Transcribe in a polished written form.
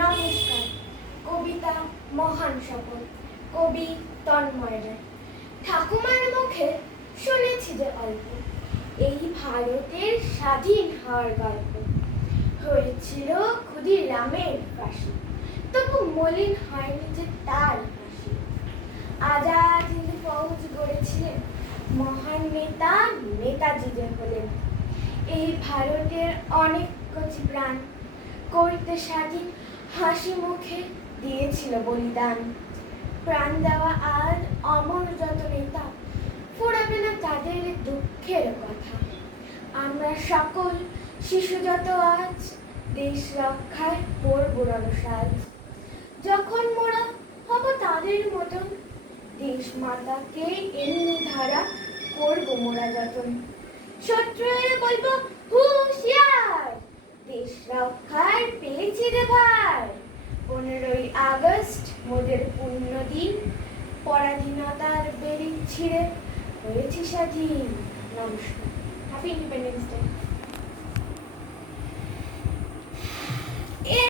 নমস্কার। কবিতা মহান শপথ, কবি তন্ময় রায়। ঠাকুমার মুখে শুনেছি যে অল্প, এই ভারতের স্বাধীন হওয়ার গল্প। হয়েছিল ক্ষুদিরামের ফাঁসি, তবু মলিন হয়নি যে তার হাসি। আজাদ হিন্দ ফৌজ গড়েছিলেন মহান নেতা নেতাজি যে হলেন। এই ভারতের অনেক কচি প্রাণ করতে স্বাধীন হাসি মুখে দিয়েছিল বলিদান। প্রাণ দেওয়া আজ অমর যত নেতা, ফুরাবে না তাদের দুঃখের কথা। আমরা সকল শিশু যত আজ দেশ রক্ষায় করব রণসাজ। যখন মোরা হব তাদের মতন, দেশ মাতাকে এমনি ধারা করব মোরা যতন। শত্রুরা বলব হুঁশিয়ার, দেশ রক্ষায় পেয়েছি রে ভাই। 15ই আগস্ট মোদের পুণ্য দিন, পরাধীনতার বেড়ি ছিঁড়ে হয়েছি স্বাধীন। নমস্কার। Happy independence day.